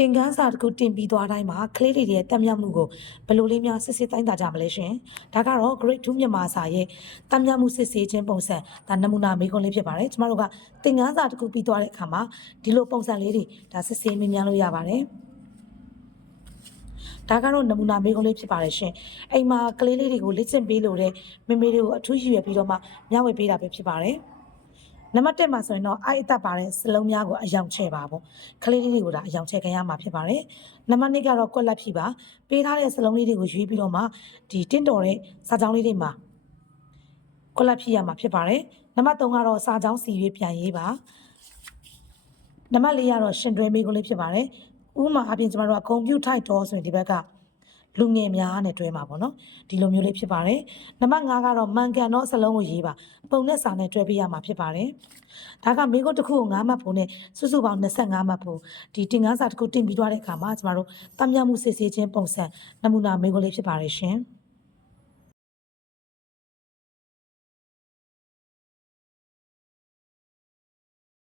တင်ကန်းစာတစ်ခုတင်ပြီးသွားတိုင်းမှာကလေးတွေရဲ့တက်မြောက်မှုကိုဘယ်လိုလေးများစစ်စစ်တိုင်းတာကြမလဲရှင်။ဒါကတော့ Grade 2မြန်မာစာရဲ့တက်မြောက်မှုစစ်ဆေးခြင်းပုံစံဒါနမူနာမေးခွန်းလေးဖြစ်ပါတယ်။ကျမတို့ကတင်ကန်းစာတစ်ခုပြီးသွားတဲ့အခါမှာဒီလိုပုံစံလေးတွေဒါစစ်ဆေးမေးမြန်းလို့ရပါတယ်။ဒါကတော့နမူနာမေးခွန်းလေးဖြစ်ပါတယ်ရှင်။အိမ်မှာကလေးလေးတွေကိုလေ့ကျင့်ပေးလို့တဲ့မေမေတွေကိုအထူးရည်ရွယ်ပြီးတော့မှမျှဝေပေးတာပဲဖြစ်ပါတယ်။နံပါတ်1မှာဆိုရင်တော့အဲ့အသက်ပါတဲ့စလုံးများကိုအယောင်ချဲ့ပါပေါ့ခလေးလေးတွေကိုဒါအယောင်ချဲ့ခံရမှာဖြစ်ပါတယ်နံပါတ်2ကတော့ကွက်လက်ဖြီပါပေးထားတဲ့စလုံးလေးတွေကိုရွေးပြီးတော့မှဒီတင့်တော်တဲ့စာကြောင်းလေးတွေမှာကွက်လက်ဖြီရမှာဖြစ်ပါတယ်နံပါတ်3ကတော့စာကြောင်းစီရွေးပြန်ရေးပါနံပါတ်4ကတော့ရှင်တွဲမေးခွန်းလေးဖြစ်ပါတယ်ဥပမာအပြင်ကျမတို့ကကွန်ပျူတာထိုက်တော့ဆိုရင်ဒီဘက်ကလူငယ်များနဲ့တွဲမှာပေါ့နော်ဒီလိုမျိုးလေးဖြစ်ပါတယ်နံပါတ်5ကတော့မှန်ကန်သောစလုံးကိုရေးပါပုံနဲ့စာနဲ့တွဲပေးရမှာဖြစ်ပါတယ်ဒါကမိကုတ်တစ်ခုကို9မှတ်ဖို့နဲ့စုစုပေါင်း25မှတ်ဖို့ဒီတင်ကန်းစာတစ်ခုတင်ပြီးသွားတဲ့အခါမှာကျမတို့တမ်းမြမှုစစ်ဆေးခြင်းပုံစံနမူနာမိကုတ်လေးဖြစ်ပါတယ်ရှင်